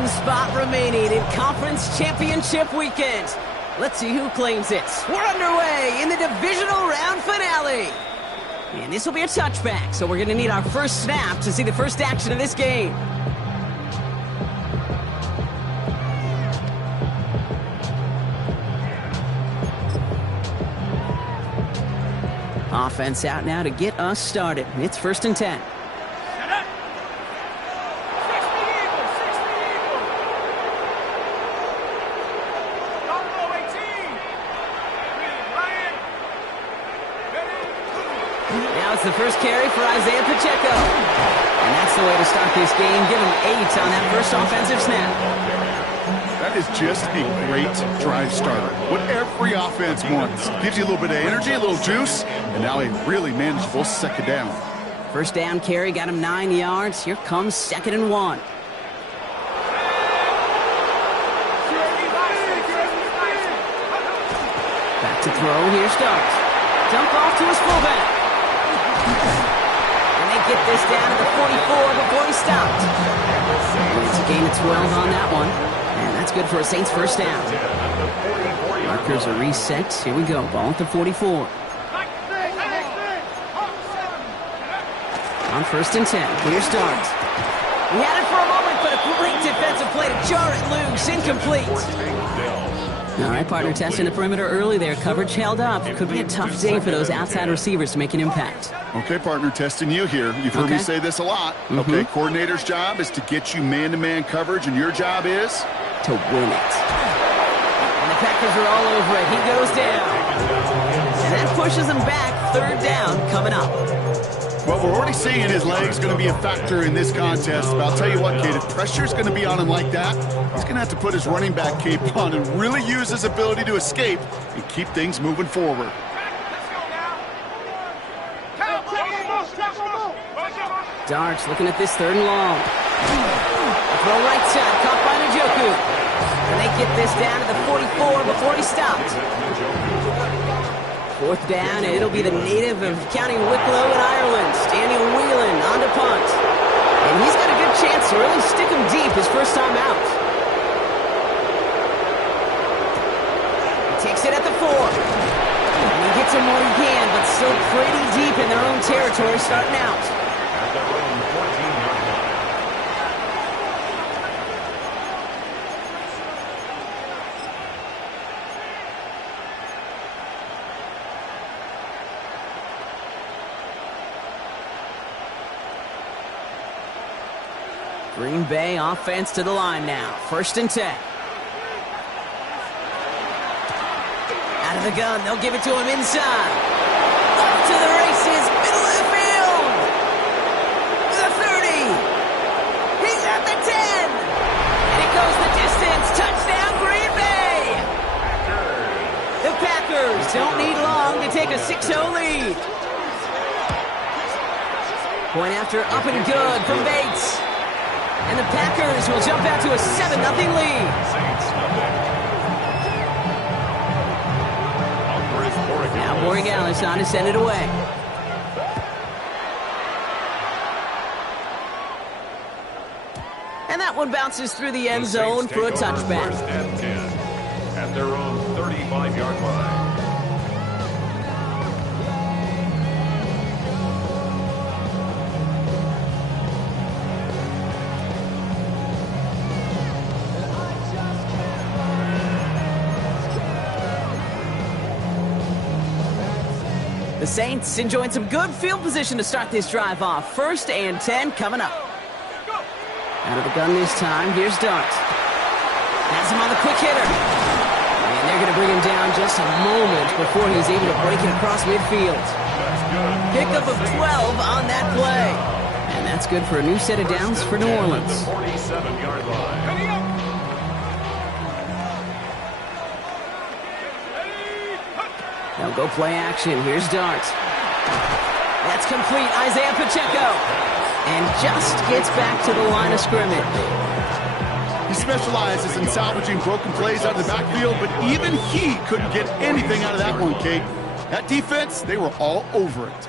One spot remaining in Conference Championship Weekend. Let's see who claims it. We're underway in the divisional round finale. And this will be a touchback, so we're going to need our first snap to see the first action of this game. Offense out now to get us started. It's 1st and 10. Now it's the first carry for Isaiah Pacheco. And that's the way to start this game. Give him 8 on that first offensive snap. That is just a great drive starter. What every offense wants. Gives you a little bit of energy, a little juice, and now a really manageable second down. First down carry got him 9 yards. Here comes 2nd and 1. Back to throw. Here starts. Dump off to his fullback. And they get this down to the 44 before he stopped. And it's a gain of 12 on that one. And that's good for a Saints first down. Markers are reset. Here we go. Ball at the 44. On 1st and 10. Here starts. He had it for a moment, but a great defensive play to jar it loose. Incomplete. All right, partner, testing the perimeter early there. Coverage held up. Could be a tough day for those outside receivers to make an impact. Okay, partner, testing you here. You've heard me say this a lot. Okay, coordinator's job is to get you man-to-man coverage, and your job is? To win it. And the Packers are all over it. He goes down. And that pushes him back. 3rd down coming up. Well, we're already seeing his legs going to be a factor in this contest. But I'll tell you what, Kate, if pressure's going to be on him like that, he's going to have to put his running back cape on and really use his ability to escape and keep things moving forward. Darts looking at this 3rd and long. Throw right side, caught by Njoku. And they get this down to the 44 before he stopped. 4th down, and it'll be the native of County Wicklow in Ireland, Daniel Whelan, on to punt. And he's got a good chance to really stick him deep his first time out. He takes it at the 4. And he gets him what he can, but still pretty deep in their own territory starting out. Green Bay offense to the line now. 1st and 10. Out of the gun. They'll give it to him inside. Up to the races. Middle of the field. The 30. He's at the 10. And it goes the distance. Touchdown, Green Bay. The Packers don't need long to take a 6-0 lead. Point after up and good from Bates. And the Packers will jump out to a 7-0 lead. Now Borregales on to send it away. And that one bounces through the end zone for a touchback. 1st and 10 at their own 35-yard line. The Saints enjoying some good field position to start this drive off. 1st and 10 coming up. Out of the gun this time. Here's Dart. Has him on the quick hitter. And they're going to bring him down just a moment before he's able to break it across midfield. Pickup of 12 on that play. And that's good for a new set of downs for New Orleans. 47-yard line. They'll go play action. Here's Dart. That's complete. Isaiah Pacheco. And just gets back to the line of scrimmage. He specializes in salvaging broken plays out of the backfield, but even he couldn't get anything out of that one, Kate. That defense, they were all over it.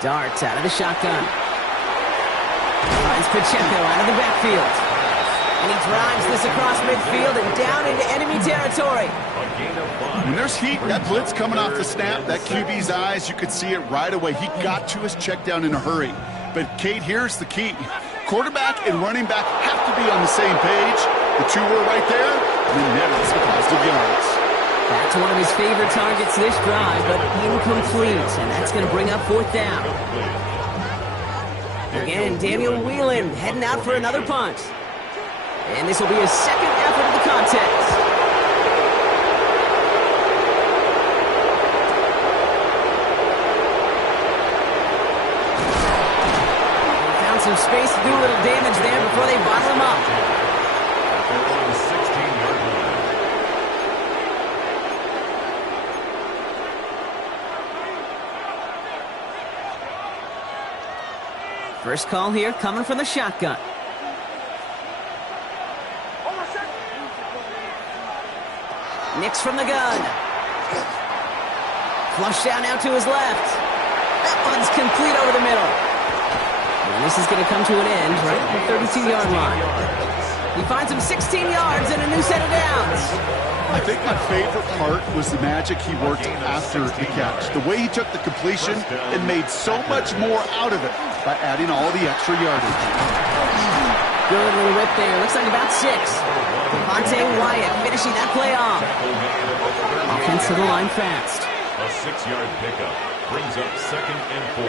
Darts out of the shotgun. Finds Pacheco out of the backfield. And he drives this across midfield and down into enemy territory. When there's heat, that blitz coming off the snap, that QB's eyes, you could see it right away. He got to his check down in a hurry. But, Kate, here's the key. Quarterback and running back have to be on the same page. The two were right there, and then netted some positive yards. That's one of his favorite targets this drive, but incomplete, and that's going to bring up 4th down. Again, Daniel Whelan heading out for another punt. And this will be his 2nd effort of the contest. They found some space to do a little damage there before they bottle him up. They're on the 16-yard line. First call here coming from the shotgun. Nix from the gun. Flush down now to his left. That one's complete over the middle. And this is going to come to an end right at the 32-yard line. He finds him 16 yards and a new set of downs. I think my favorite part was the magic he worked after the catch. The way he took the completion and made so much more out of it by adding all the extra yardage. Good little rip there. Looks like about 6. Devontae Wyatt finishing that play off. Offense to the line fast. A 6-yard pickup brings up 2nd and 4.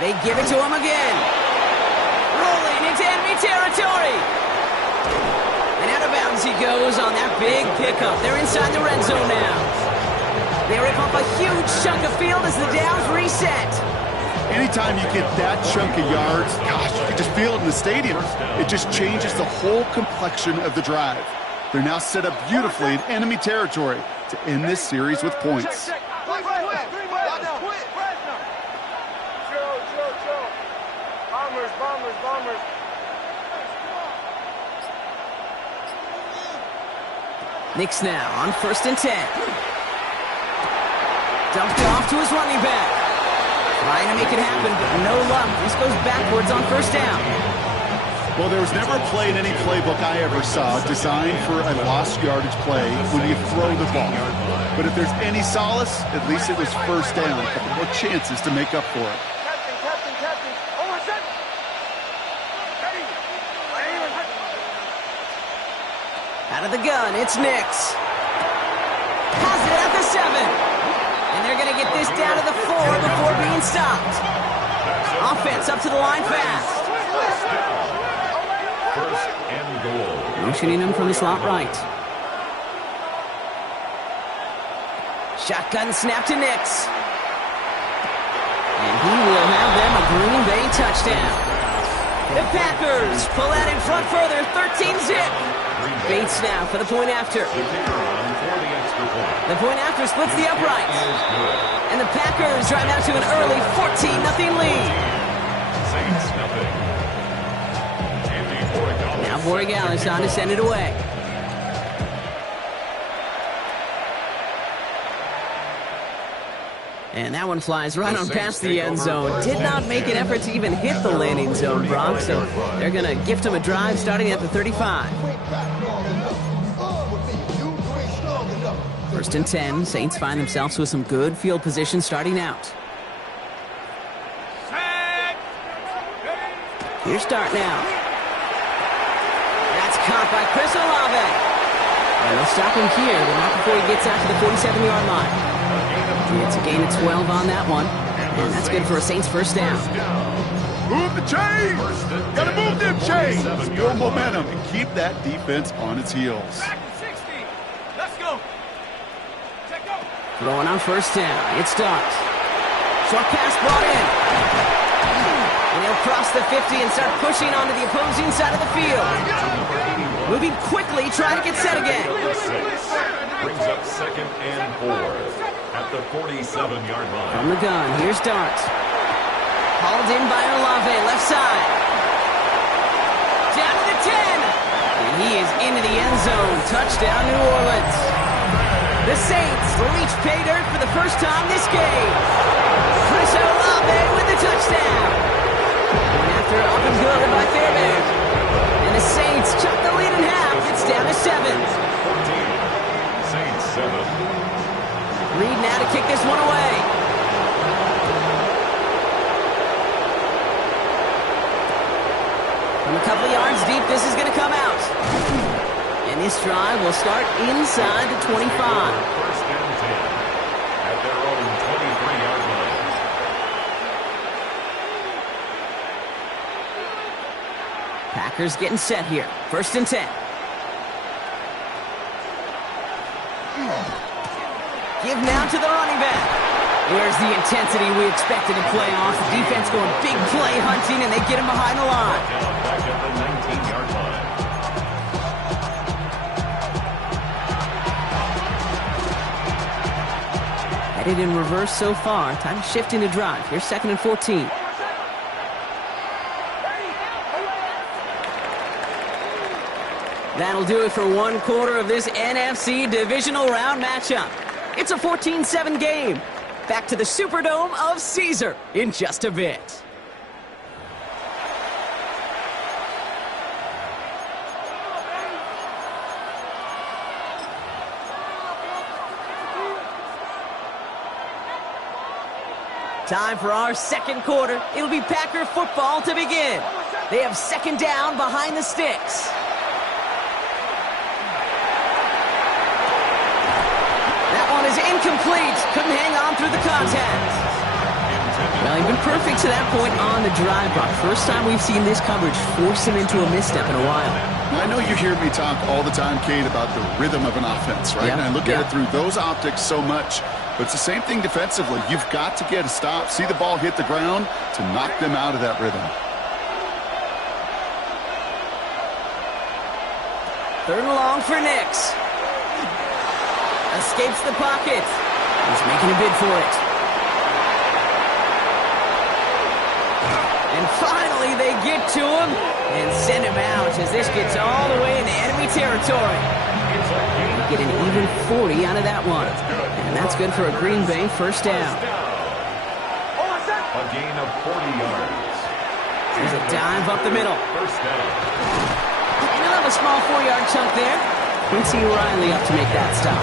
They give it to him again. Rolling into enemy territory. And out of bounds he goes on that big pickup. They're inside the red zone now. They rip up a huge chunk of field as the downs reset. Anytime you get that chunk of yards, gosh, you can just feel it in the stadium. It just changes the whole complexion of the drive. They're now set up beautifully in enemy territory to end this series with points. Bombers. Nix now on 1st and 10. Dumped off to his running back. Trying to make it happen, but no luck. This goes backwards on 1st down. Well, there was never a play in any playbook I ever saw designed for a lost yardage play when you throw the ball. But if there's any solace, at least it was 1st down. A couple more chances to make up for it. Captain. Out of the gun, it's Nix. Has it at the 7. And they're going to get this down to the 4 before being stopped. Offense up to the line fast. 1st and goal. Motioning him from the slot right. Shotgun snap to Nix. And he will have them a Green Bay touchdown. The Packers pull out in front further, 13-zip. Bates now for the point after. The point after splits the upright. And the Packers drive out to an early 14-0 lead. Now Borregales on to send it away. And that one flies right on past the end zone. Did not make an effort to even hit the landing zone, Brock. So they're going to gift him a drive starting at the 35. 1st and 10. Saints find themselves with some good field position starting out. Here's start now. That's caught by Chris Olave. And they'll stop him here, but not before he gets out to the 47-yard line. It's a gain of 12 on that one. And that's good for a Saints 1st down. Move the chains! Gotta move them chains! Build momentum and keep that defense on its heels. Throwing on 1st down. It's Dart. Short pass brought in. And he'll cross the 50 and start pushing onto the opposing side of the field. Moving quickly, trying to get set again. Brings up 2nd and 4 at the 47-yard line. From the gun, here's Dart. Hauled in by Olave, left side. Down to the 10. And he is into the end zone. Touchdown, New Orleans. The Saints reach pay dirt for the first time this game. Chris Olave Olave with the touchdown. Going after up and good by Fairbairn. And the Saints chop the lead in half. It's down to 7. 14. Saints 7. Reed now to kick this one away. From a couple of yards deep, this is going to come out. And this drive will start inside the 25. First and 10 at their own 23-yard line. Packers getting set here. First and 10. Give now to the running back. There's the intensity we expected in playoffs. The defense going big play hunting, and they get him behind the line. Back at the 19-yard line. Headed in reverse so far. Time to shift into drive. Here's 2nd and 14. That'll do it for one quarter of this NFC divisional round matchup. It's a 14-7 game. Back to the Superdome of Caesar in just a bit. Time for our second quarter. It'll be Packer football to begin. They have 2nd down behind the sticks. That one is incomplete. Couldn't hang on through the contact. Well, he's been perfect to that point on the drive, Brock. First time we've seen this coverage force him into a misstep in a while. Now, I know you hear me talk all the time, Kate, about the rhythm of an offense, right? Yep. And I look at it through those optics so much. But it's the same thing defensively. You've got to get a stop, see the ball hit the ground to knock them out of that rhythm. 3rd and long for Nix. Escapes the pocket. He's making a bid for it. And finally they get to him and send him out as this gets all the way into enemy territory. Get an even 40 out of that one. And that's good for a Green Bay first down. A gain of 40 yards. There's a dive up the middle. First down. And he'll have a small 4-yard chunk there. Quincy Riley up to make that stop.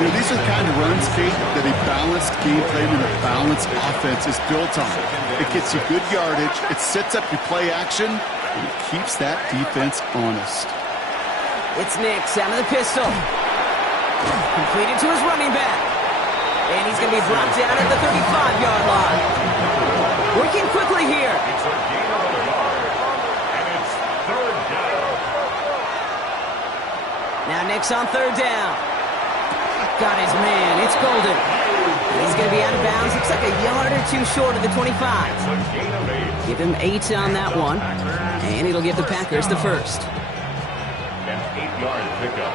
You know, these are the kind of runs, Kate, that a balanced game plan and a balanced offense is built on. It gets you good yardage, it sets up your play action, and it keeps that defense honest. It's Nix out of the pistol. Completed to his running back. And he's going to be brought down at the 35-yard line. Working quickly here. It's a gain of a yard. And it's 3rd down. Now Nix on 3rd down. Got his man. It's Golden. And he's going to be out of bounds. Looks like a yard or two short of the 25. It's a gain of 8. Give him 8 on that one. And it'll give the Packers the first. An 8-yard pickup.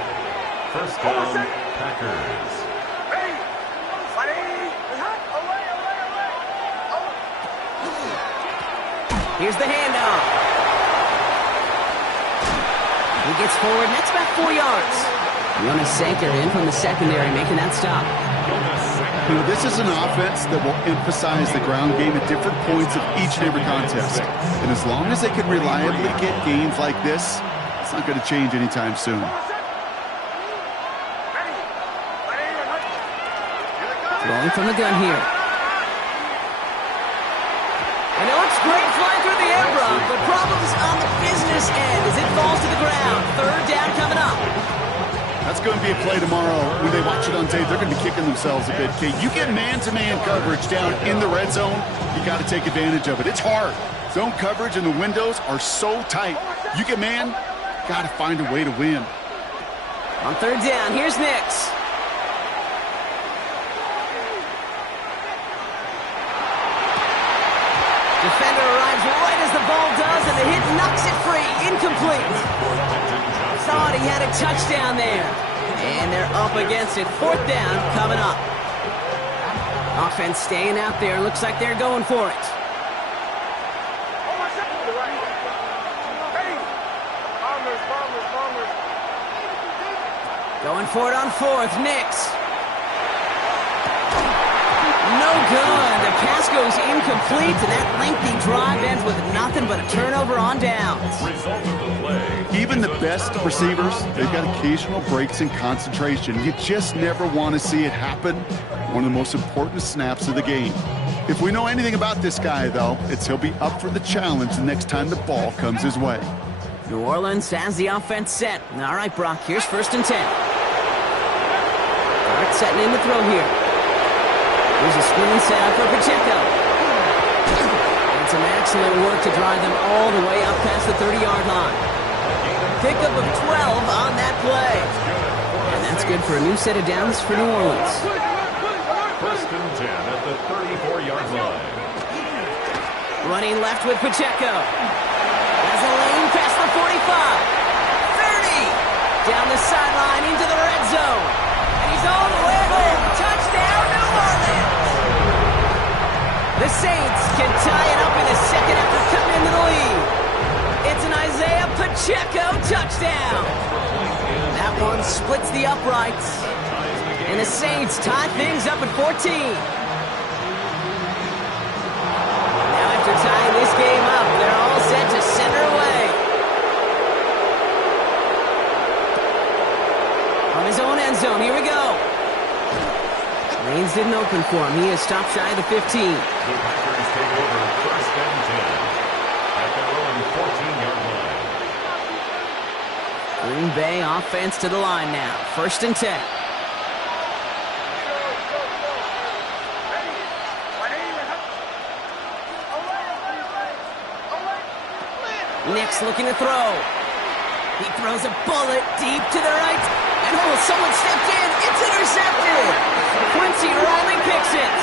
First down, Packers. Here's the handoff. He gets forward, and that's about 4 yards. Jonas Sanker in from the secondary, making that stop. You know, this is an offense that will emphasize the ground game at different points of each and every contest. And as long as they can reliably get gains like this, it's not going to change anytime soon. Rolling from the gun here. And it looks great flying through the air, Brock, but problems on the business end as it falls to the ground. 3rd down coming up. That's going to be a play tomorrow. When they watch it on tape, they're going to be kicking themselves a bit, Kate. You get man-to-man coverage down in the red zone, you got to take advantage of it. It's hard. Zone coverage and the windows are so tight. You get man, got to find a way to win. On 3rd down, here's Nix. Defender arrives right as the ball does, and the hit knocks it free. Incomplete. Thought he had a touchdown there. And they're up against it. 4th down coming up. Offense staying out there. Looks like they're going for it. Going for it on 4th. Nix. No good. The pass goes incomplete, and that lengthy drive ends with nothing but a turnover on downs. Result of the play. Even the best receivers, they've got occasional breaks in concentration. You just never want to see it happen. One of the most important snaps of the game. If we know anything about this guy, though, it's he'll be up for the challenge the next time the ball comes his way. New Orleans has the offense set. All right, Brock, here's 1st and 10. Dart setting in the throw here. Here's a screen set up for Pacheco. And some excellent work to drive them all the way up past the 30-yard line. Pickup of 12 on that play. And that's good for a new set of downs for New Orleans. 1st and 10 at the 34-yard line. Running left with Pacheco. Has a lane past the 45. 30. Down the sideline into the red zone. And he's all the way home. Touchdown, New Orleans. The Saints can tie it up in the second after cutting into the lead. It's an Isaiah Pacheco touchdown. That one splits the uprights. And the Saints tie things up at 14. Now after tying this game up, they're all set to send her away. From his own end zone, here we go. Lanes didn't open for him. He is stopped shy of the 15. The Packers take over 1st and 10 at their own 14-yard line. Green Bay offense to the line now. 1st and 10. Nix looking to throw. He throws a bullet deep to the right. And oh, someone stepped in. It's intercepted. Quincy Riley picks it.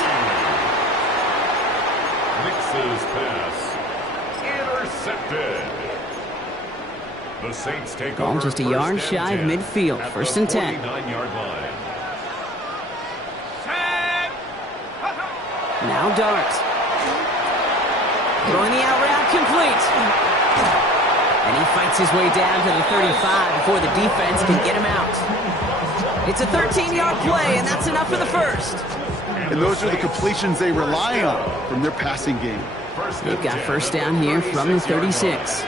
Nix's pass intercepted. The Saints take Ball over just a 1st yard and shy of 10 midfield. at 1st the and 10. 49-yard line. Now Dart. Throwing the out route complete. And he fights his way down to the 35 before the defense can get him out. It's a 13-yard play, and that's enough for the first. And those are the completions they rely on from their passing game. They've got 1st down here from the 36.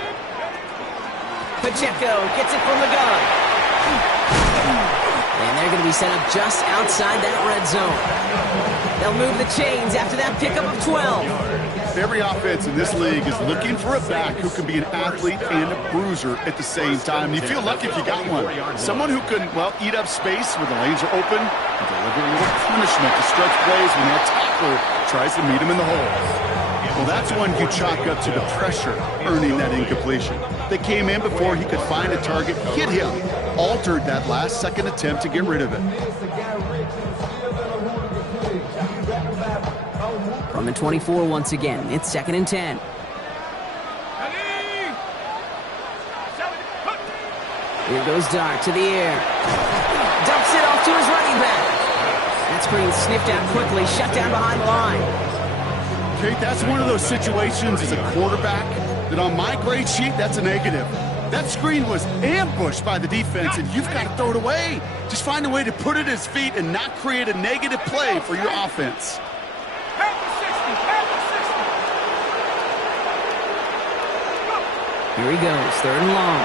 Pacheco gets it from the gun. And they're going to be set up just outside that red zone. They'll move the chains after that pickup of 12. Every offense in this league is looking for a back who can be an athlete and a bruiser at the same time. You feel lucky if you got one. Someone who can, well, eat up space when the lanes are open and deliver a little punishment to stretch plays when that tackler tries to meet him in the hole. Well, that's one you chalk up to the pressure earning that incompletion. They came in before he could find a target, hit him, altered that last-second attempt to get rid of it. From the 24 once again, it's 2nd and 10. Here goes Dart to the air. Dumps it off to his running back. That screen sniffed out quickly, shut down behind the line. Kate, that's one of those situations as a quarterback that on my grade sheet, that's a negative. That screen was ambushed by the defense, and you've got to throw it away. Just find a way to put it at his feet and not create a negative play for your offense. Here he goes, 3rd and long.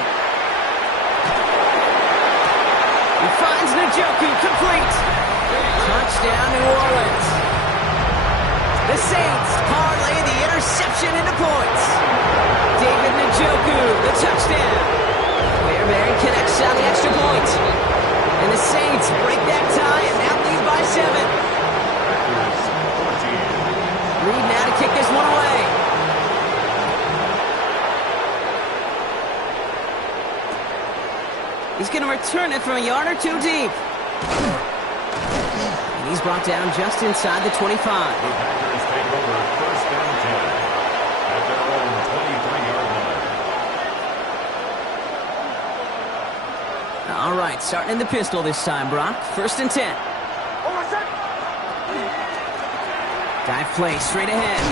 He finds Njoku, complete. Touchdown, New Orleans. The Saints parlay the interception into points. David Njoku, the touchdown. Bearberry connects on the extra point. And the Saints break that tie and now lead by 7. Reed now to kick this one away. He's going to return it from a yard or 2 deep. And he's brought down just inside the 25. The Packers take over 1st and 10 at their own 23-yard line. All right, starting in the pistol this time, Brock. 1st and 10. Dive play straight ahead.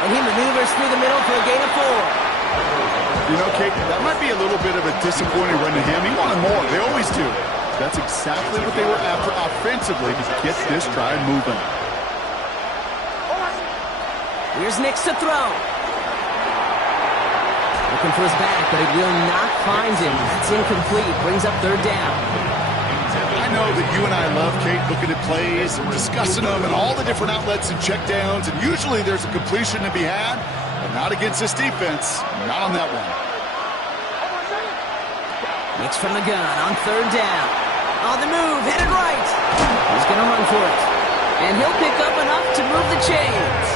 And he maneuvers through the middle for a gain of 4. You know, Kate, that might be a little bit of a disappointing run to him. He wanted more. They always do. That's exactly what they were after offensively to get this drive moving. Here's Nix to throw. Looking for his back, but it will not find him. It's incomplete. Brings up third down. I know that you and I love, Kate, looking at plays and discussing them and all the different outlets and checkdowns, and usually there's a completion to be had, but not against this defense. Not on that one. Nix from the gun on third down. On the move, headed right. He's going to run for it. And he'll pick up enough to move the chains.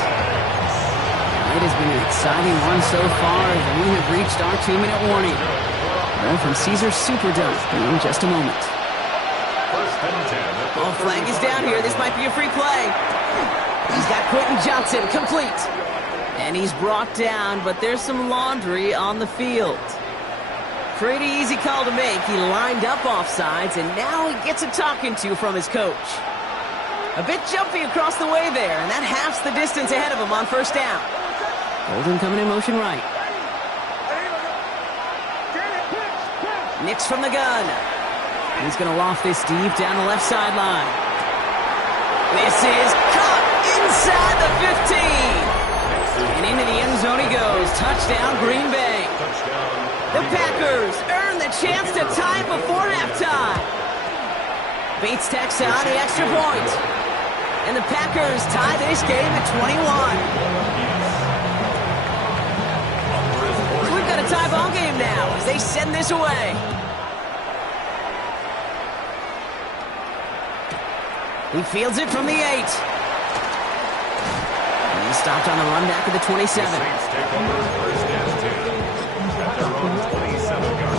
It has been an exciting one so far as we have reached our 2-minute warning. More from Caesars Superdome in just a moment. Oh, flag is down here. This might be a free play. He's got Quentin Johnson complete. And he's brought down, but there's some laundry on the field. Pretty easy call to make. He lined up offsides, and now he gets a talking to from his coach. A bit jumpy across the way there, and that halves the distance ahead of him on first down. Golden coming in motion right. Nix from the gun. He's going to loft this deep down the left sideline. This is caught inside the 15. And into the end zone he goes. Touchdown, Green Bay. The Packers earn the chance to tie before halftime. Bates tacks on the extra point. And the Packers tie this game at 21. So we've got a tie ball game now as they send this away. He fields it from the 8. And he stopped on the run back of the 27. The Saints take over first and 10 at their own 27-yard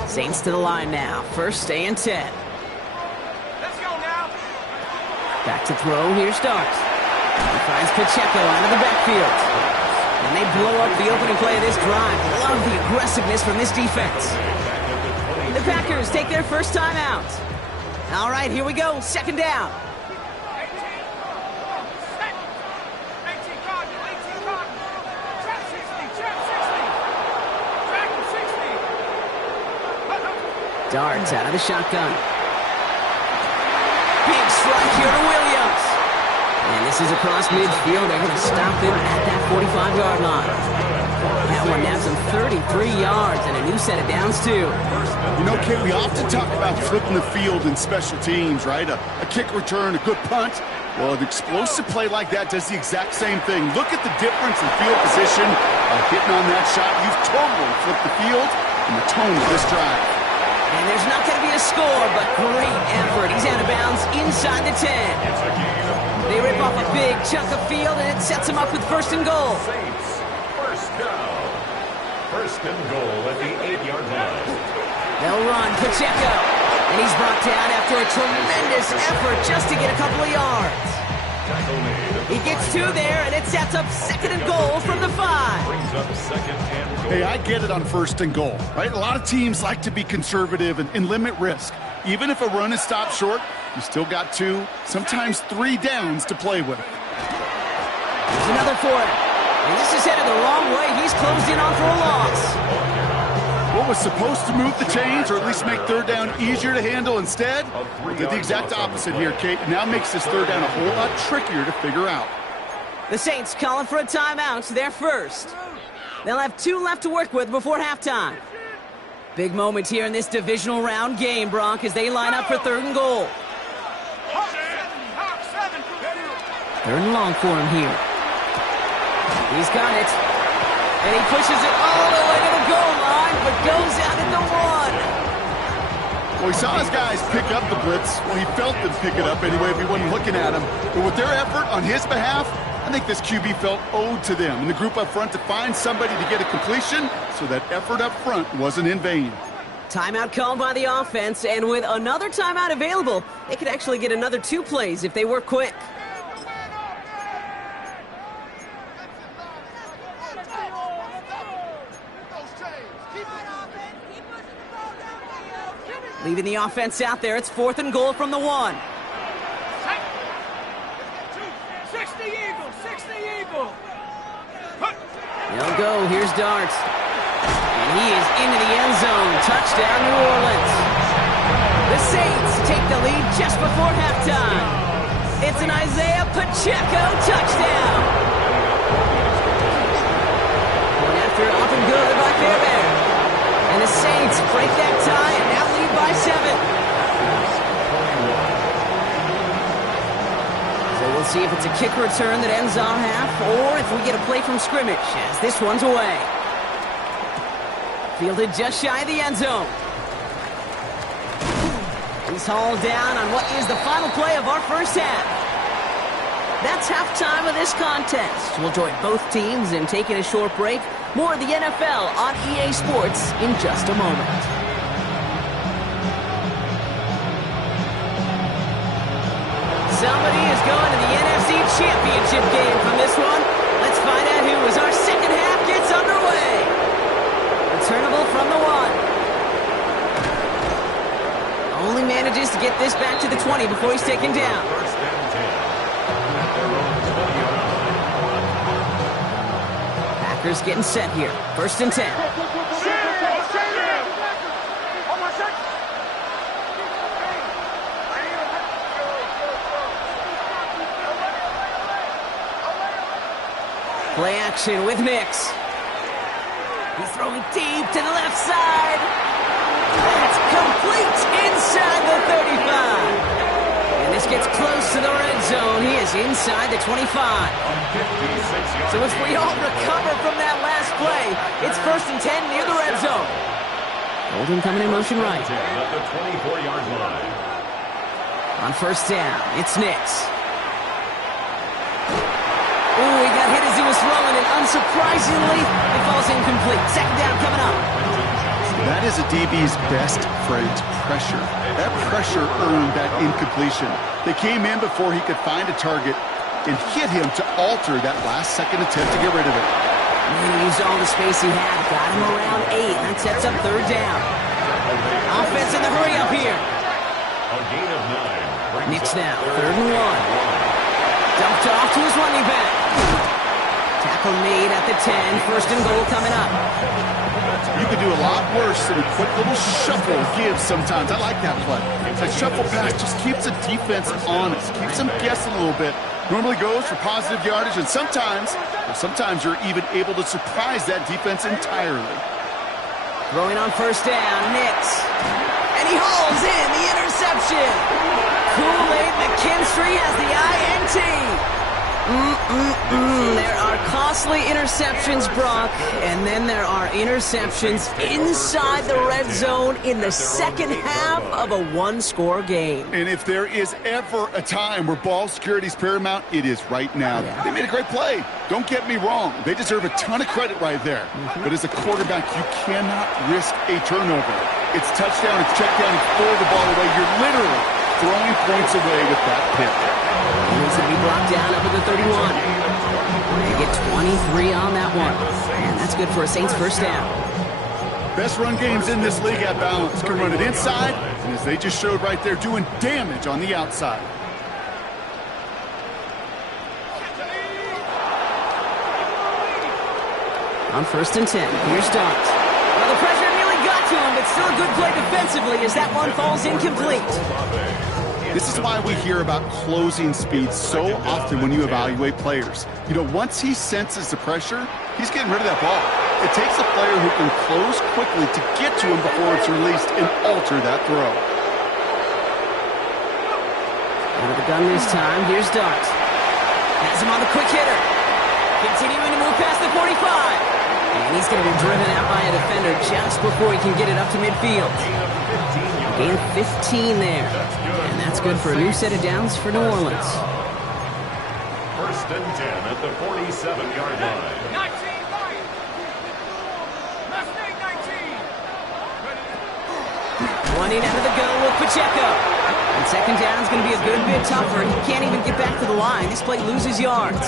line. Saints to the line now. First and 10. Let's go now. Back to throw. Here's Starks. He finds Pacheco out of the backfield. And they blow up the opening play of this drive. Love the aggressiveness from this defense. The Packers take their first time out. All right, here we go. Second down. 18 Cardinal, 18 Cardinal. Trap 60, trap 60. Track 60. Darts out of the shotgun. Big strike here to Williams. And this is across midfield. They're going to stop him at that 45-yard line. That one nabs him 33 yards and a new set of downs, too. You know, Kate, we often talk about flipping the field in special teams, right? A kick return, a good punt. Well, an explosive play like that does the exact same thing. Look at the difference in field position. Hitting on that shot, you've totally flipped the field and the tone of this drive. And there's not going to be a score, but great effort. He's out of bounds inside the 10. They rip off a big chunk of field, and it sets him up with first and goal. Saints, first down. First and goal at the 8-yard line. They'll run Pacheco, and he's brought down after a tremendous effort just to get a couple of yards. He gets 2 there, and it sets up second and goal from the 5. Brings up second and goal. Hey, I get it on first and goal, right? A lot of teams like to be conservative and limit risk. Even if a run is stopped short, you still got 2, sometimes 3 downs to play with. There's another for him. And this is headed the wrong way. He's closed in on for a loss. What was supposed to move the chains, or at least make third down easier to handle instead, did the exact opposite here, Kate. Now makes this third down a whole lot trickier to figure out. The Saints calling for a timeout. They're first. They'll have 2 left to work with before halftime. Big moment here in this divisional round game, Brock, as they line up for third and goal. Third and long for him here. He's got it. And he pushes it all the way to the goal line, but goes out at the 1. Well, he saw his guys pick up the blitz. Well, he felt them pick it up anyway if he wasn't looking at him. But with their effort on his behalf, I think this QB felt owed to them and the group up front to find somebody to get a completion, so that effort up front wasn't in vain. Timeout called by the offense, and with another timeout available, they could actually get another 2 plays if they work quick. Leaving the offense out there, it's 4th and goal from the 1. 60 Eagle, 60 Eagle. They'll go, here's Darts. And he is into the end zone. Touchdown, New Orleans. The Saints take the lead just before halftime. It's an Isaiah Pacheco touchdown. Going after it, often good by Fairbairn. And the Saints break that tie and now lead by 7. We'll see if it's a kick return that ends our half or if we get a play from scrimmage as this one's away. Fielded just shy of the end zone. He's hauled down on what is the final play of our first half. That's halftime of this contest. We'll join both teams in taking a short break. More of the NFL on EA Sports in just a moment. Somebody is going to the NFC Championship game from this one. Let's find out who as our second half gets underway. Returnable from the 1. Only manages to get this back to the 20 before he's taken down. Packers getting set here. 1st and 10. Play action with Nix. He's throwing deep to the left side. That's complete inside the 35. And this gets close to the red zone. He is inside the 25. So if we all recover from that last play, it's 1st and 10 near the red zone. Holding coming in motion right. At the 24-yard line. On 1st down, it's Nix. Ooh, he got hit as he was throwing, and unsurprisingly, it falls incomplete. 2nd down coming up. That is a DB's best friend, pressure. That pressure earned that incompletion. They came in before he could find a target and hit him to alter that last-second attempt to get rid of it. He used all the space he had. Got him around 8. That sets up 3rd down. Offense in the hurry up here. A gain of 9. Nix now, 3rd and 1. Dumped off to his running back. Tackle made at the 10. 1st and goal coming up. You could do a lot worse than a quick little shuffle give sometimes. I like that play. That shuffle pass just keeps the defense honest, keeps them guessing a little bit. Normally goes for positive yardage, and sometimes you're even able to surprise that defense entirely. Throwing on 1st down, Nix. And he hauls in the interception. Kool-Aid McKinstry has the INT. There are costly interceptions, Brock, and then there are interceptions inside the red zone in the second half of a one-score game. And if there is ever a time where ball security is paramount, it is right now. They made a great play. Don't get me wrong. They deserve a ton of credit right there. But as a quarterback, you cannot risk a turnover. It's touchdown, it's check down, it's throw the ball away. You're literally throwing points away with that pick. And he's going to be blocked down up at the 31. They get 23 on that one. And that's good for a Saints 1st down. Best run games in this league at balance. Can run it inside, and as they just showed right there, doing damage on the outside. On 1st and 10, here's Dart. Well, the pressure nearly got to him, but still a good play defensively as that one falls incomplete. This is why we hear about closing speed so often when you evaluate players. You know, once he senses the pressure, he's getting rid of that ball. It takes a player who can close quickly to get to him before it's released and alter that throw. Out of the gun this time, here's Dart. Has him on the quick hitter. Continuing to move past the 45. And he's going to be driven out by a defender just before he can get it up to midfield. Gain of 15 there. And that's good for a new set of downs for New Orleans. 1st and 10 at the 47-yard line. 19 right. Left leg 19. Running out of the gun with Pacheco. And 2nd down is going to be a good bit tougher. He can't even get back to the line. This play loses yards.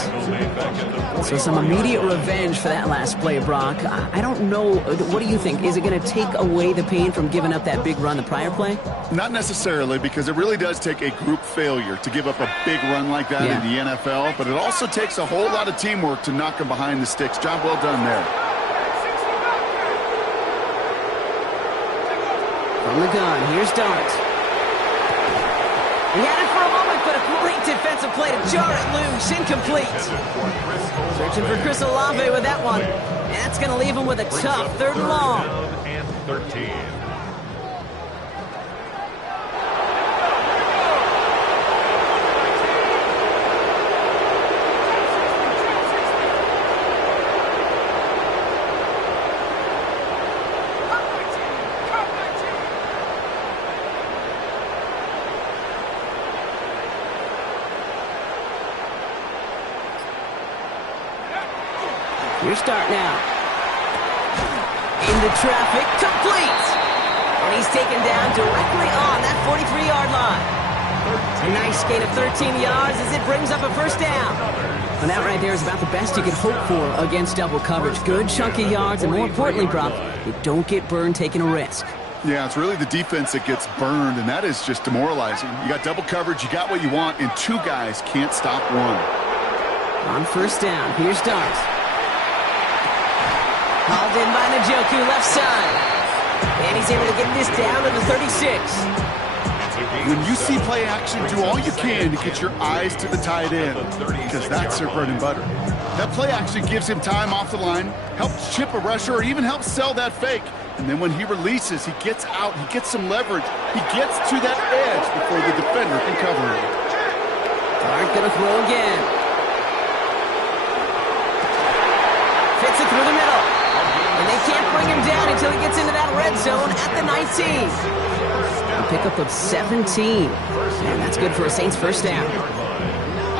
So some immediate revenge for that last play, Brock. I don't know. What do you think? Is it going to take away the pain from giving up that big run the prior play? Not necessarily, because it really does take a group failure to give up a big run like that in the NFL. But it also takes a whole lot of teamwork to knock him behind the sticks. Job well done there. From the gun, here's Dart. He had it for a moment but a great defensive play to jar it loose. Incomplete. Searching for Chris Olave with that one. And that's going to leave him with a tough 3rd and long. And 13. Your start now. Into traffic, complete! And he's taken down directly on that 43-yard line. A nice gain of 13 yards as it brings up a 1st down. And that right there is about the best you could hope for against double coverage. Good chunky yards, and more importantly, Brock, you don't get burned taking a risk. Yeah, it's really the defense that gets burned, and that is just demoralizing. You got double coverage, you got what you want, and 2 guys can't stop one. On 1st down, here's Dart. Hauled in by Njoku, left side. And he's able to get this down to the 36. When you see play action, do all you can to get your eyes to the tight end, because that's their bread and butter. That play action gives him time off the line, helps chip a rusher, or even helps sell that fake. And then when he releases, he gets out, he gets some leverage. He gets to that edge before the defender can cover him. Dart gonna throw again. Fits it through the middle. And they can't bring him down until he gets into that red zone at the 19. A pickup of 17. And that's good for a Saints 1st down.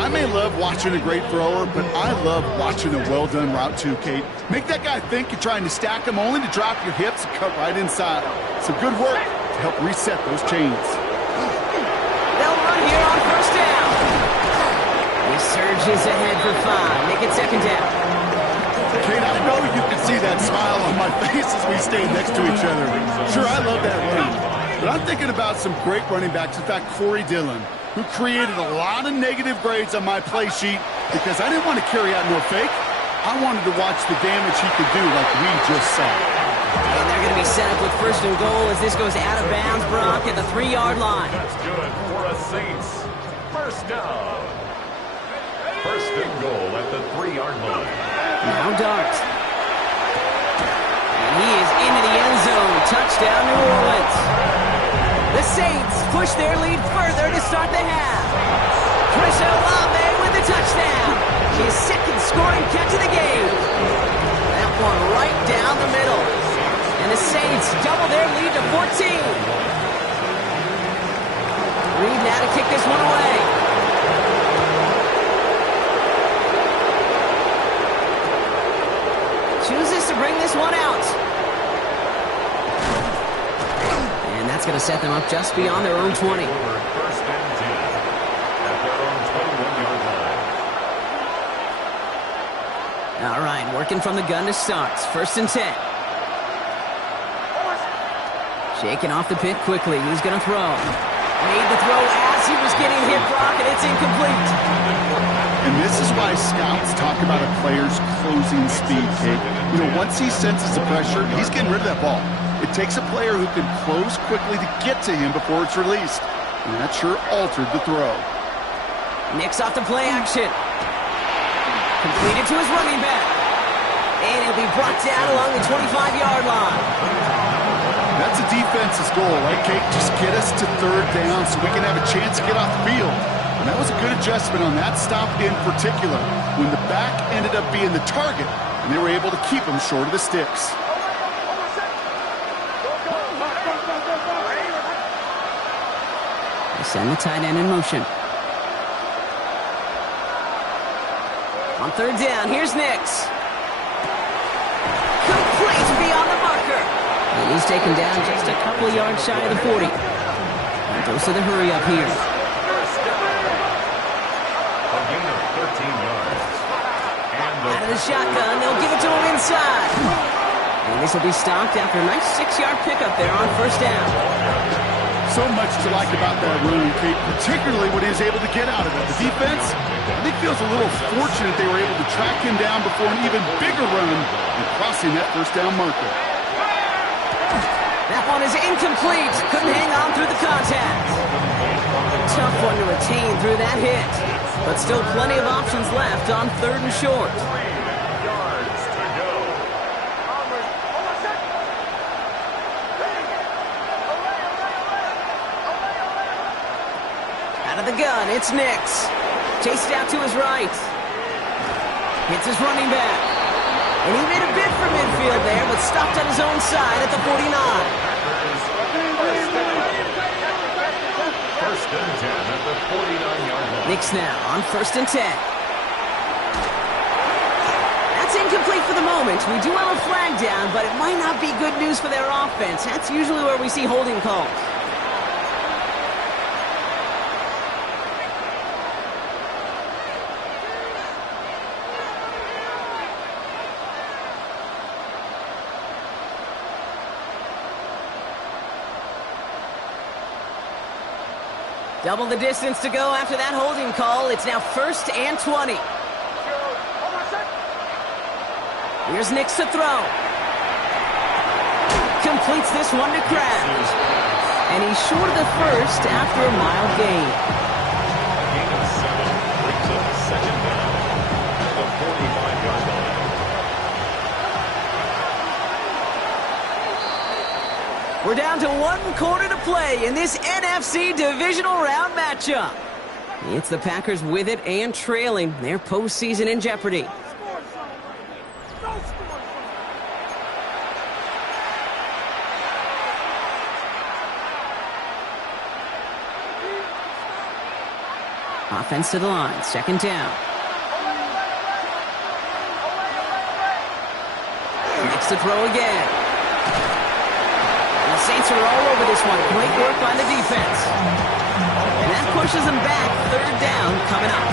I may love watching a great thrower, but I love watching a well-done route too, Kate. Make that guy think you're trying to stack him only to drop your hips and cut right inside. Some good work to help reset those chains. They'll run here on 1st down. He surges ahead for 5. Make it 2nd down. Kate, I know you can see that smile on my face as we stand next to each other. Sure, I love that run. But I'm thinking about some great running backs. In fact, Corey Dillon, who created a lot of negative grades on my play sheet because I didn't want to carry out no fake. I wanted to watch the damage he could do like we just saw. And they're going to be set up with 1st and goal as this goes out of bounds, Brock, at the 3-yard line. That's good for a Saints 1st down. 1st and goal at the 3-yard line. Now Dart. And he is into the end zone. Touchdown, New Orleans. The Saints push their lead further to start the half. Chris Olave with the touchdown. His 2nd scoring catch of the game. That one right down the middle. And the Saints double their lead to 14. Reed now to kick this one away. Chooses to bring this one out. And that's going to set them up just beyond their own 20. 1st and 10 at their own 21-yard line. All right, working from the gun to start. 1st and 10. Shaking off the pit quickly. He's going to throw. Made the throw as he was getting hit, Brock, and it's incomplete. And this is why scouts talk about a player's closing speed, Kate. You know, once he senses the pressure, he's getting rid of that ball. It takes a player who can close quickly to get to him before it's released. And that sure altered the throw. Nicks off the play action. Completed to his running back. And he'll be brought down along the 25-yard line. That's a defense's goal, right, Kate? Just get us to 3rd down so we can have a chance to get off the field. And that was a good adjustment on that stop in particular, when the back ended up being the target, and they were able to keep him short of the sticks. They send the tight end in motion. On 3rd down, here's Nix. Complete beyond the marker. And he's taken down just a couple of yards shy of the 40. And goes to the hurry up here. Out of the shotgun, they'll give it to him inside. And this will be stopped after a nice 6-yard pickup there on 1st down. So much to like about that run, Kate, particularly what he was able to get out of it. The defense, I think, feels a little fortunate they were able to track him down before an even bigger run and crossing that 1st down marker. That one is incomplete. Couldn't hang on through the contact. Tough one to retain through that hit. But still plenty of options left on 3rd and short. 3 yards to go. Out of the gun, it's Nix. Chased out to his right. Hits his running back. And he made a bid for midfield there, but stopped on his own side at the 49. First and 10 at the 49-yard line. Nix now on 1st and 10. That's incomplete for the moment. We do have a flag down, but it might not be good news for their offense. That's usually where we see holding calls. Double the distance to go after that holding call. It's now 1st and 20. Here's Nix to throw. Completes this one to Kraft. And he's short of the first after a mild gain. Gain of 7 brings up a 2nd down at the 45-yard line. We're down to 1 quarter to play in this NFC divisional round matchup. It's the Packers with it and trailing. Their postseason in jeopardy. Offense to the line, 2nd down. Next to throw again. And the Saints are all over this one. Great work by the defense. And that pushes them back. 3rd down coming up.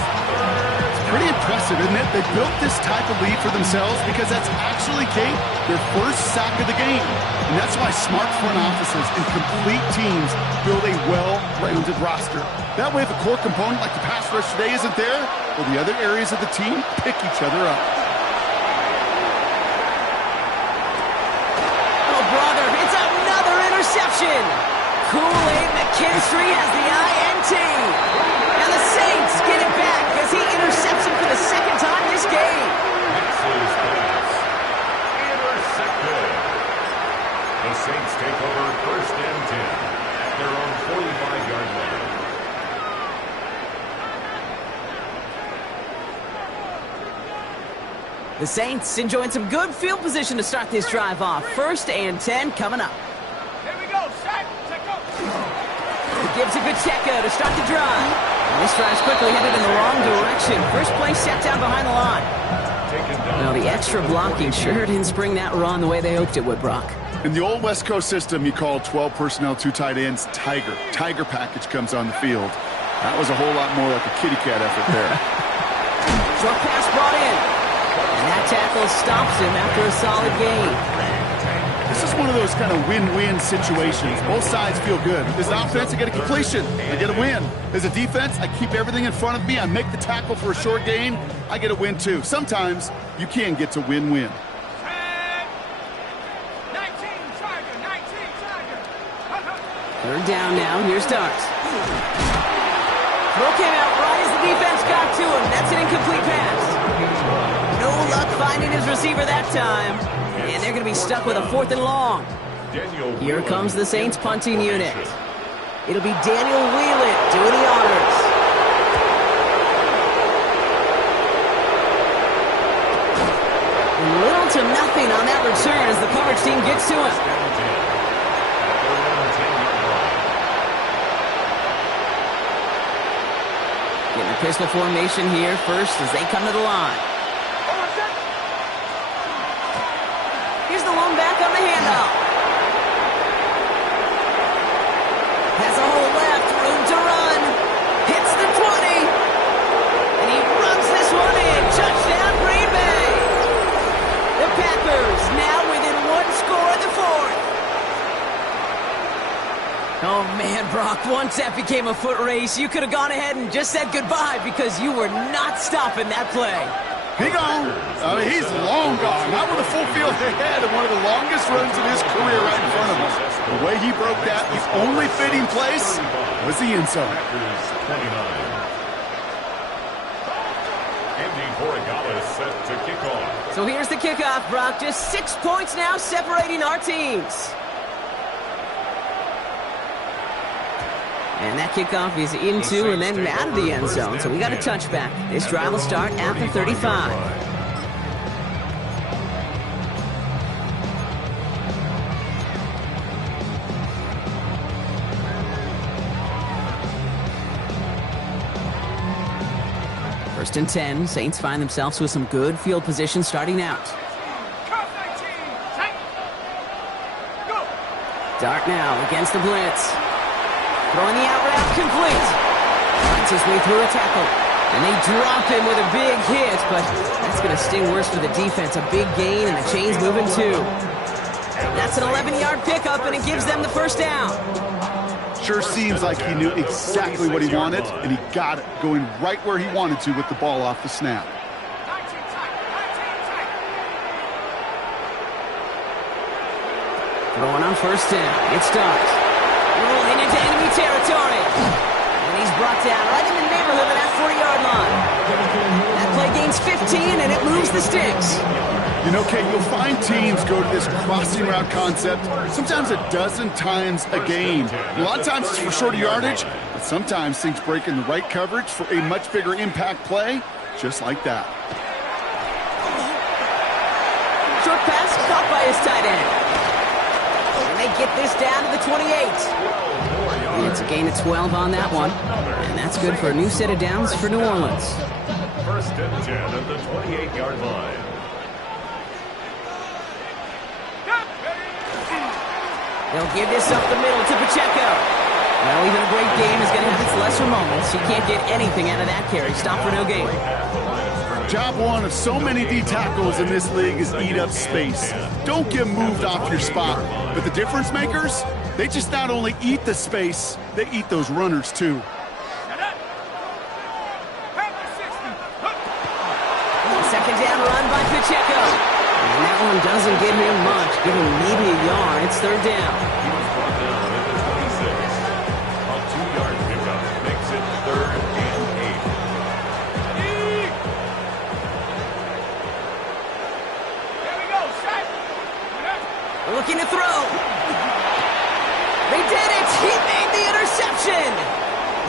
Pretty impressive, isn't it? They built this type of lead for themselves because that's actually, Kate, their first sack of the game. And that's why smart front offices and complete teams build a well-rounded roster. That way, if a core component like the pass rush today isn't there, well, the other areas of the team pick each other up. Oh, brother, it's another interception. Kool-Aid McKinstry has the INT. And the Saints get it back as he intercepts him for the 2nd time this game. Nix's pass. Intercepted. The Saints take over 1st and 10 at their own 45-yard line. The Saints enjoying some good field position to start this drive off. 1st and 10 coming up. Here we go. Sack. Check up. Gives a good check to start the drive. And this drive's quickly headed in the wrong direction. First play set down behind the line. Taken down. Now the extra blocking sure didn't spring that run the way they hoped it would, Brock. In the old West Coast system, you call 12 personnel, 2 tight ends, Tiger. Tiger package comes on the field. That was a whole lot more like a kitty cat effort there. Short pass brought in. And that tackle stops him after a solid gain. This is one of those kind of win-win situations. Both sides feel good. As an offense, I get a completion. I get a win. As a defense, I keep everything in front of me. I make the tackle for a short gain. I get a win, too. Sometimes you can get to win-win. 19, Tiger. 19, Tiger. 3rd down now. Here's Dart. Throw came out right as the defense got to him. That's an incomplete pass. No luck finding his receiver that time. And they're going to be stuck with a 4th and long. Here comes the Saints punting unit. It'll be Daniel Whelan doing the honors. Little to nothing on that return as the coverage team gets to him. Getting a pistol formation here first as they come to the line. Here's the lone back on the handoff. Has a hole left, room to run. Hits the 20. And he runs this one in. Touchdown, Green Bay. The Packers now within 1 score in the 4th. Oh, man, Brock, once that became a foot race, you could have gone ahead and just said goodbye because you were not stopping that play. He gone. I mean, he's long gone. Not with a full field ahead and one of the longest runs of his career right in front of him. The way he broke that, the only fitting place was the end zone. Packers 29. Andy Borregales set to kick off. So here's the kickoff, Brock. Just 6 points now separating our teams. And that kickoff is into and then out of the end zone, so we got a touchback. This drive will start at the 35. First and 10, Saints find themselves with some good field position starting out. Dart now against the blitz. Throwing the out route complete. Finds his way through a tackle. And they drop him with a big hit, but that's going to sting worse for the defense. A big gain, and the chain's moving too. That's an 11-yard pickup, and it gives them the first down. Sure seems like he knew exactly what he wanted, and he got it, going right where he wanted to with the ball off the snap. Throwing on first down. It starts. Rolling into enemy territory. And he's brought down right in the neighborhood of that 40-yard line. That play gains 15, and it moves the sticks. You know, Kate, you'll find teams go to this crossing route concept sometimes a dozen times a game. A lot of times it's for shorter yardage, but sometimes things break in the right coverage for a much bigger impact play, just like that. Short pass caught by his tight end. And they get this down to the 28. And it's a gain of 12 on that one. And that's good for a new set of downs for New Orleans. First and 10 at the 28-yard line. They'll give this up the middle to Pacheco. Well, even a great game is going to have its lesser moments. He can't get anything out of that carry. Stop for no gain. Job one of so many D tackles in this league is eat up space. Don't get moved off your spot. But the difference makers, they just not only eat the space, they eat those runners too. Second down run by Pacheco. And that one doesn't get him much. Give him maybe a yard. It's third down. He was brought down at the 26. A 2-yard pickup makes it 3rd and 8. Looking to throw. They did it. He made the interception.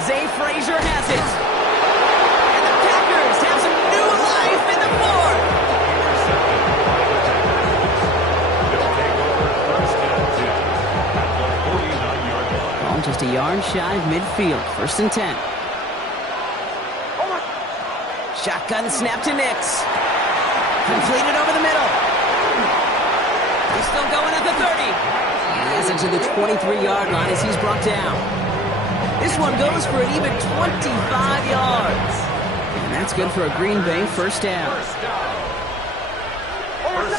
Zay Frazier has it. And the Packers have some new life in the fourth. They'll take over first and 10 at the 49-yard line. Ball just a yard shy of midfield. First and 10. Shotgun snap to Nix. Completed over the middle. He's still going at the 30. He has it to the 23-yard line as he's brought down. This one goes for an even 25 yards. And that's good for a Green Bay first down. First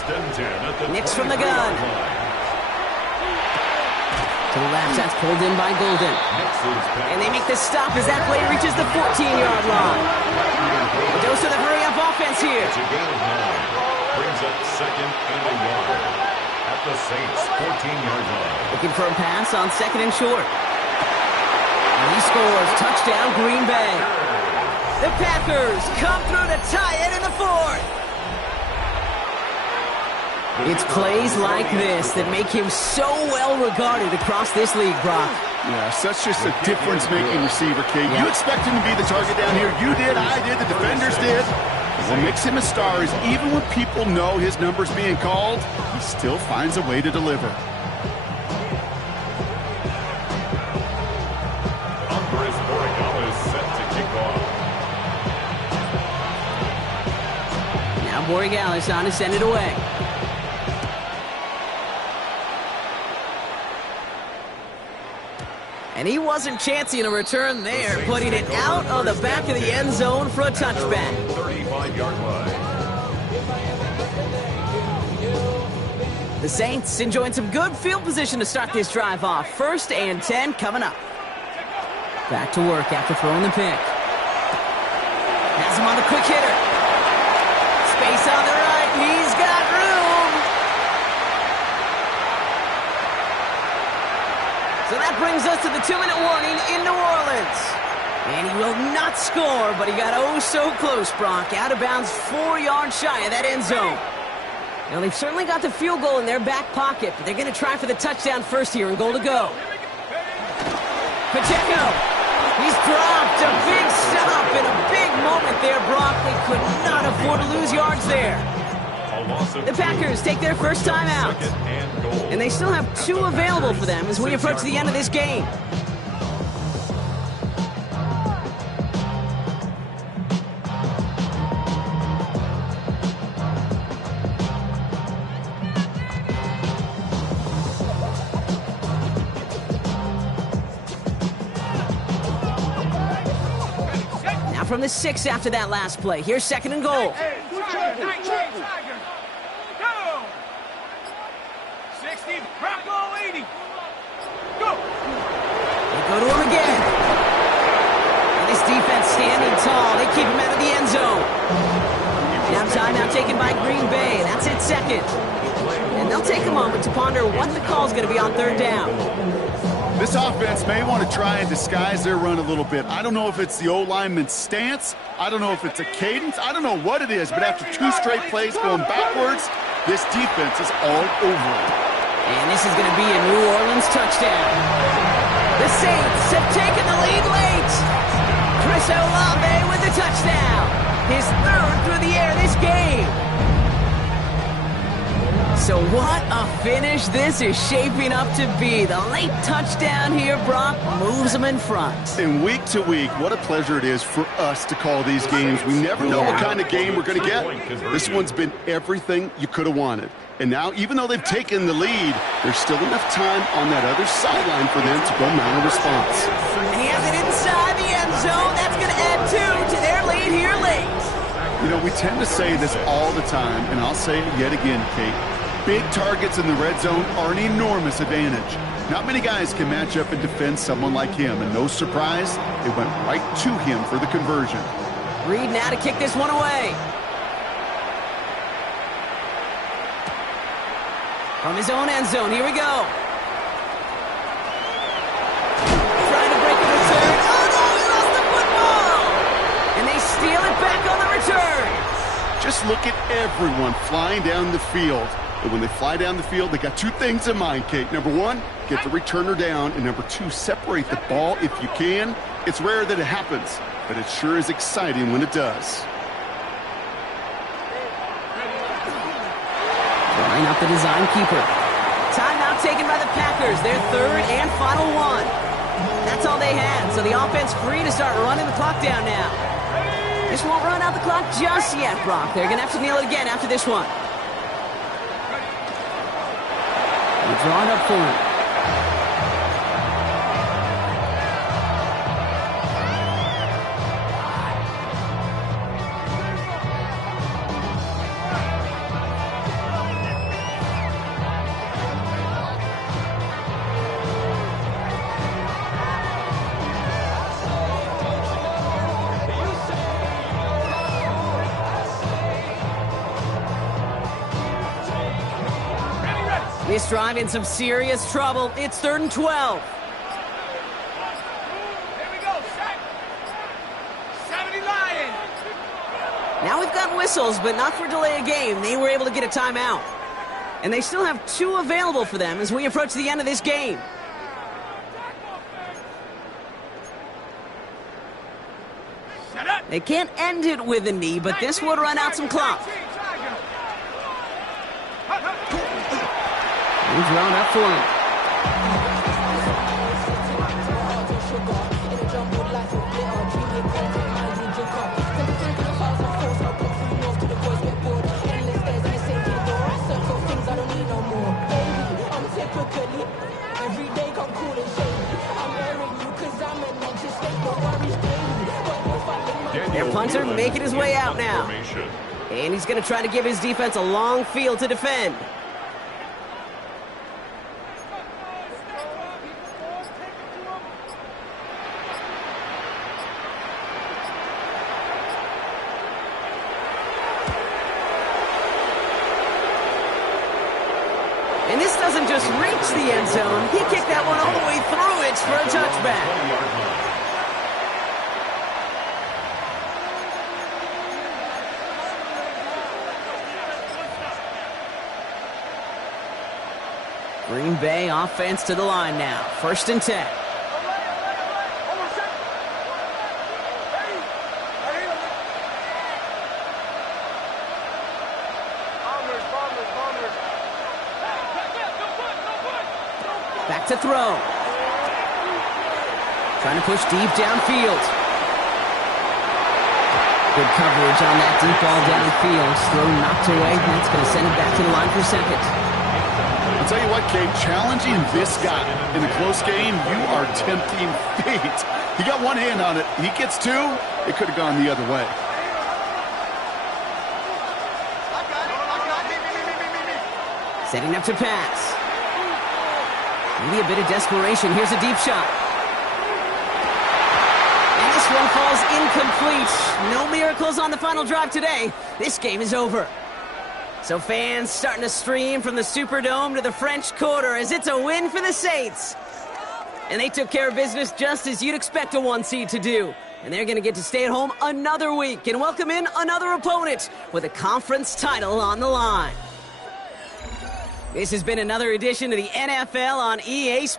and 10 at the Nix from the gun. To the left, that's pulled in by Golden. And they make the stop as that play reaches the 14-yard line. A dose of the hurry-up offense here. It's a gain of 9. Brings up second and a yard at the Saints' 14-yard line. Looking for a pass on second and short. And he scores. Touchdown, Green Bay. The Packers come through to tie it in the fourth. It's plays like this that make him so well regarded across this league, Brock. Yeah, such just a difference-making receiver, Kate. You expect him to be the target down here. You did, I did, the defenders did. What makes him a star is even when people know his number's being called, he still finds a way to deliver. Andres Borregales set to kick off. Now Borregales on to send it away. And he wasn't chancing a return there, putting it out of the back of the end zone for a touchback. 35-yard line. The Saints enjoying some good field position to start this drive off. First and 10 coming up. Back to work after throwing the pick. Has him on the quick hitter. Space on the right. He's got room. So that brings us to the 2-minute warning in New Orleans. And he will not score, but he got oh so close, Brock. Out of bounds 4 yards shy of that end zone. Now, they've certainly got the field goal in their back pocket, but they're going to try for the touchdown first here and goal to go. Pacheco, he's dropped a big stop in a big moment there, Brock. They could not afford to lose yards there. The Packers take their first time out, and they still have 2 available for them as we approach the end of this game. From the 6 after that last play. Here's 2nd and goal. Hey, Tiger. Go. 60, Bronco 80. Go. They go to him again. And this defense standing tall. They keep him out of the end zone. Now timeout taken by Green Bay. That's it, 2nd. And they'll take a moment to ponder what the call is going to be on 3rd down. This offense may want to try and disguise their run a little bit. I don't know if it's the O-lineman's stance. I don't know if it's a cadence. I don't know what it is, but after 2 straight plays going backwards, this defense is all over it. And this is going to be a New Orleans touchdown. The Saints have taken the lead late. Chris Olave with the touchdown. His 3rd through the air this game. So what a finish this is shaping up to be. The late touchdown here, Brock, moves them in front. And week to week, what a pleasure it is for us to call these games. We never know what kind of game we're going to get. This one's been everything you could have wanted. And now, even though they've taken the lead, there's still enough time on that other sideline for them to go mount a response. And he has it inside the end zone. That's going to add 2 to their lead here late. You know, we tend to say this all the time, and I'll say it yet again, Kate. Big targets in the red zone are an enormous advantage. Not many guys can match up and defend someone like him, and no surprise, it went right to him for the conversion. Reed now to kick this one away. From his own end zone, here we go. Trying to break the return. Oh no, he lost the football! And they steal it back on the return. Just look at everyone flying down the field. And when they fly down the field, they got 2 things in mind, Kate. Number 1, get the returner down. And number 2, separate the ball if you can. It's rare that it happens, but it sure is exciting when it does. Drawing up the design keeper. Timeout taken by the Packers. Their 3rd and final one. That's all they had. So the offense free to start running the clock down now. This won't run out the clock just yet, Brock. They're going to have to kneel it again after this one. They're drawing up for him. This drive in some serious trouble. It's 3rd and 12. Here we go, set. 70 Lions. Now we've got whistles, but not for delay of game. They were able to get a timeout. And they still have 2 available for them as we approach the end of this game. They can't end it with a knee, but this would run out some clock. He's drawn up for him. Their punter making his way out now. And he's going to try to give his defense a long field to defend. doesn't just reach the end zone, he kicked that one all the way through it for a touchback. 20-yard line. Green Bay offense to the line now. 1st and 10. Back to throw. Trying to push deep downfield. Good coverage on that deep ball downfield. Throw knocked away. That's going to send it back to the line for 2nd. I'll tell you what, Kate, challenging this guy in a close game, you are tempting fate. He got one hand on it. He gets two, it could have gone the other way. Setting up to pass. Maybe a bit of desperation. Here's a deep shot. And this one falls incomplete. No miracles on the final drive today. This game is over. So fans starting to stream from the Superdome to the French Quarter as it's a win for the Saints. And they took care of business just as you'd expect a 1 seed to do. And they're going to get to stay at home another week and welcome in another opponent with a conference title on the line. This has been another edition of the NFL on EA Sports.